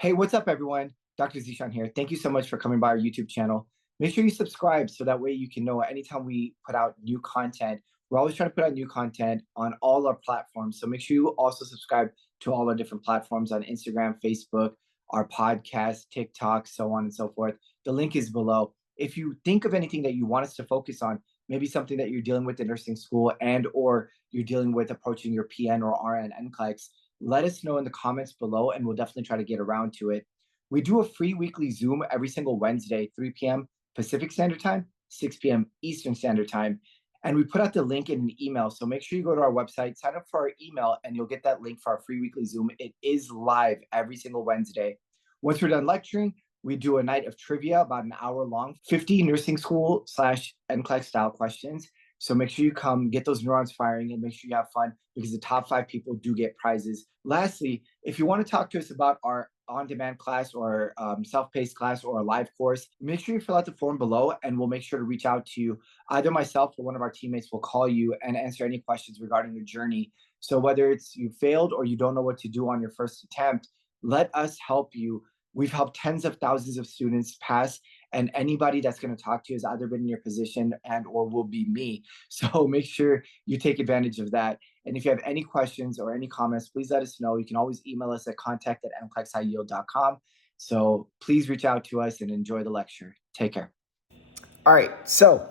Hey, what's up, everyone? Dr. Zeeshan here. Thank you so much for coming by our YouTube channel. Make sure you subscribe so that way you can know anytime we put out new content. We're always trying to put out new content on all our platforms. So make sure you also subscribe to all our different platforms on Instagram, Facebook, our podcast, TikTok, so on and so forth. The link is below. If you think of anything that you want us to focus on, maybe something that you're dealing with in nursing school and or you're dealing with approaching your PN or RN NCLEX, let us know in the comments below and we'll definitely try to get around to it. We do a free weekly Zoom every single Wednesday, 3 p.m. Pacific Standard Time, 6 p.m. Eastern Standard Time. And we put out the link in an email. So make sure you go to our website, sign up for our email, and you'll get that link for our free weekly Zoom. It is live every single Wednesday. Once we're done lecturing, we do a night of trivia, about an hour long, 50 nursing school / NCLEX style questions. So make sure you come, get those neurons firing, and make sure you have fun because the top 5 people do get prizes. Lastly, if you want to talk to us about our on-demand class or self-paced class or a live course, make sure you fill out the form below and we'll make sure to reach out to you. Either myself or one of our teammates will call you and answer any questions regarding your journey. So whether it's you failed or you don't know what to do on your first attempt, let us help you. We've helped tens of thousands of students pass, and anybody that's going to talk to you has either been in your position and or will be me. So make sure you take advantage of that. And if you have any questions or any comments, please let us know. You can always email us at contact@nclexhighyield.com. So please reach out to us and enjoy the lecture. Take care. All right, so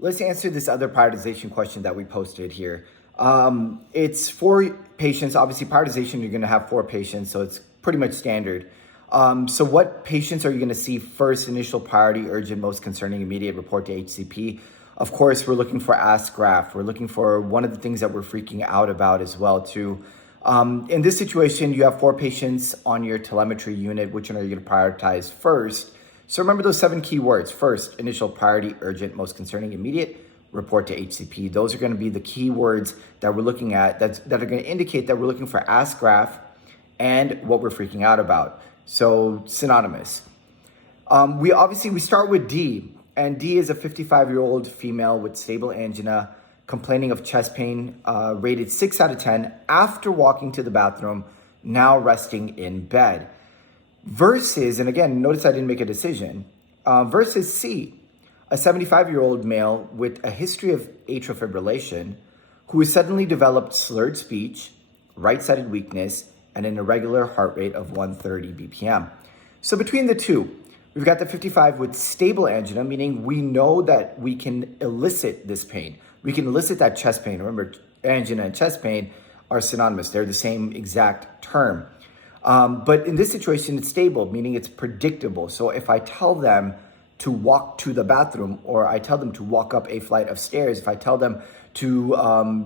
let's answer this other prioritization question that we posted here. It's 4 patients. Obviously, prioritization, you're going to have 4 patients, so it's pretty much standard. So what patients are you going to see first? Initial priority, urgent, most concerning, immediate, report to HCP. Of course, we're looking for Ask GRAPH. We're looking for one of the things that we're freaking out about as well too. In this situation, you have 4 patients on your telemetry unit. Which one are you going to prioritize first? So remember those 7 key words. First, initial priority, urgent, most concerning, immediate, report to HCP. Those are going to be the key words that we're looking at that are going to indicate that we're looking for Ask GRAPH and what we're freaking out about. So synonymous. We start with D, and D is a 55-year-old female with stable angina, complaining of chest pain, rated 6 out of 10 after walking to the bathroom, now resting in bed. Versus, and again, notice I didn't make a decision, versus C, a 75-year-old male with a history of atrial fibrillation who has suddenly developed slurred speech, right-sided weakness, and an irregular heart rate of 130 BPM. So between the two, we've got the 55 with stable angina, meaning we know that we can elicit this pain. We can elicit that chest pain. Remember, angina and chest pain are synonymous. They're the same exact term. But in this situation, it's stable, meaning it's predictable. So if I tell them to walk to the bathroom, or I tell them to walk up a flight of stairs, if I tell them to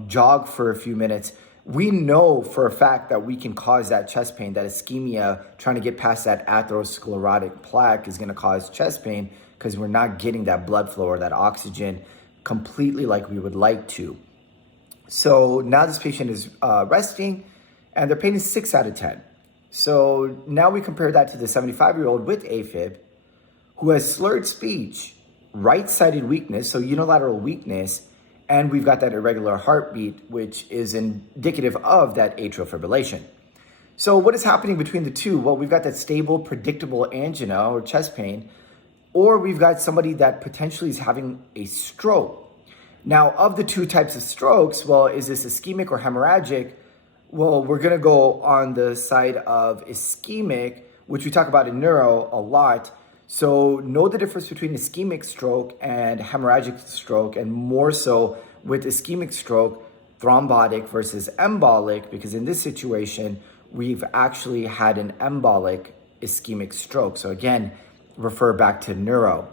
jog for a few minutes, we know for a fact that we can cause that chest pain, that ischemia, trying to get past that atherosclerotic plaque is going to cause chest pain because we're not getting that blood flow or that oxygen completely like we would like to. So now this patient is resting and their pain is 6 out of 10. So now we compare that to the 75-year-old with AFib who has slurred speech, right-sided weakness, so unilateral weakness, and we've got that irregular heartbeat, which is indicative of that atrial fibrillation. So what is happening between the two? Well, we've got that stable, predictable angina or chest pain, or we've got somebody that potentially is having a stroke. Now, of the 2 types of strokes, well, is this ischemic or hemorrhagic? Well, we're going to go on the side of ischemic, which we talk about in neuro a lot. So know the difference between ischemic stroke and hemorrhagic stroke, and more so with ischemic stroke, thrombotic versus embolic, because in this situation, we've actually had an embolic ischemic stroke. So again, refer back to neuro.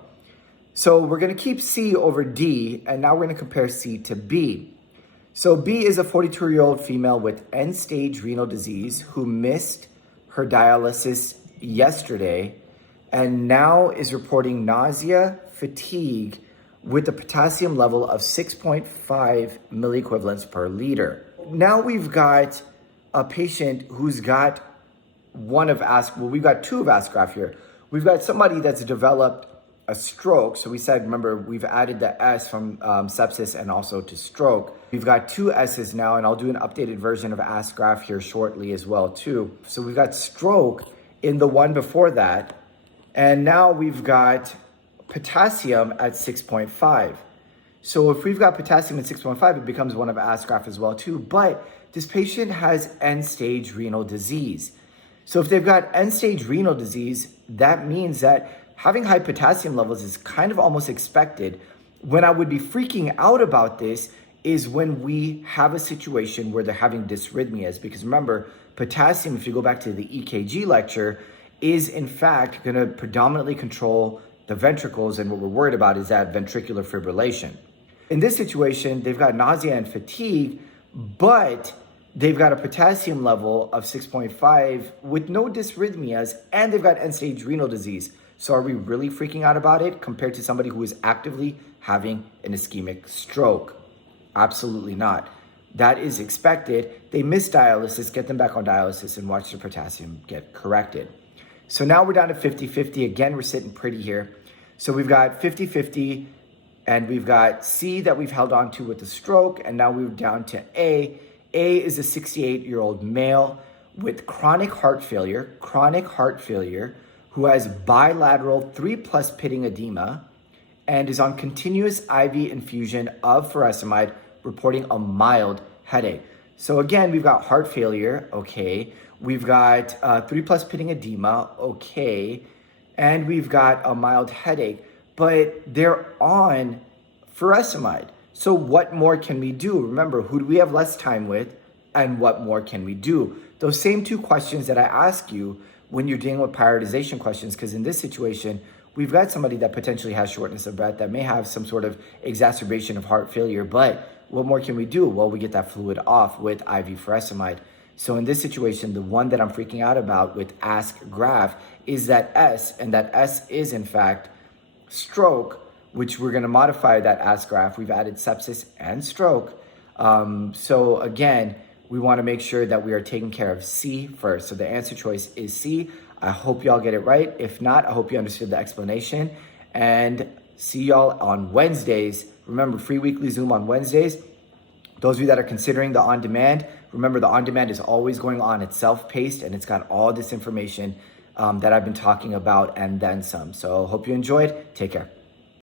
So we're going to keep C over D, and now we're going to compare C to B. So B is a 42-year-old female with end-stage renal disease who missed her dialysis yesterday and now is reporting nausea, fatigue, with a potassium level of 6.5 milliequivalents per liter. Now we've got a patient who's got we've got 2 of Ask GRAPH here. We've got somebody that's developed a stroke. So we said, remember, we've added the S from sepsis and also to stroke. We've got 2 S's now, and I'll do an updated version of Ask GRAPH here shortly as well too. So we've got stroke in the one before that. And now we've got potassium at 6.5. So if we've got potassium at 6.5, it becomes one of ASH graph as well too. But this patient has end-stage renal disease. So if they've got end-stage renal disease, that means that having high potassium levels is kind of almost expected. When I would be freaking out about this is when we have a situation where they're having dysrhythmias. Because remember, potassium, if you go back to the EKG lecture, is in fact going to predominantly control the ventricles, and what we're worried about is that ventricular fibrillation. In this situation, they've got nausea and fatigue, but they've got a potassium level of 6.5 with no dysrhythmias, and they've got end-stage renal disease. So are we really freaking out about it compared to somebody who is actively having an ischemic stroke? Absolutely not. That is expected. They miss dialysis, get them back on dialysis and watch their potassium get corrected. So now we're down to 50-50. Again, we're sitting pretty here. So we've got 50-50, and we've got C that we've held on to with the stroke, and now we're down to A. A is a 68-year-old male with chronic heart failure, who has bilateral 3+ pitting edema and is on continuous IV infusion of furosemide, reporting a mild headache. So again, we've got heart failure, okay. We've got 3+ pitting edema, okay. And we've got a mild headache, but they're on furosemide. So what more can we do? Remember, who do we have less time with, and what more can we do? Those same two questions that I ask you when you're dealing with prioritization questions, because in this situation, we've got somebody that potentially has shortness of breath, that may have some sort of exacerbation of heart failure, but what more can we do? Well, we get that fluid off with IV furosemide. So in this situation, the one that I'm freaking out about with ASK graph is that S, and that S is in fact stroke, which we're gonna modify that ASK graph. We've added sepsis and stroke. So again, we wanna make sure that we are taking care of C first. So the answer choice is C. I hope y'all get it right. If not, I hope you understood the explanation, and see y'all on Wednesdays. Remember, free weekly Zoom on Wednesdays. Those of you that are considering the on-demand, remember the on-demand is always going on. It's self-paced, and it's got all this information that I've been talking about and then some. So hope you enjoyed. Take care.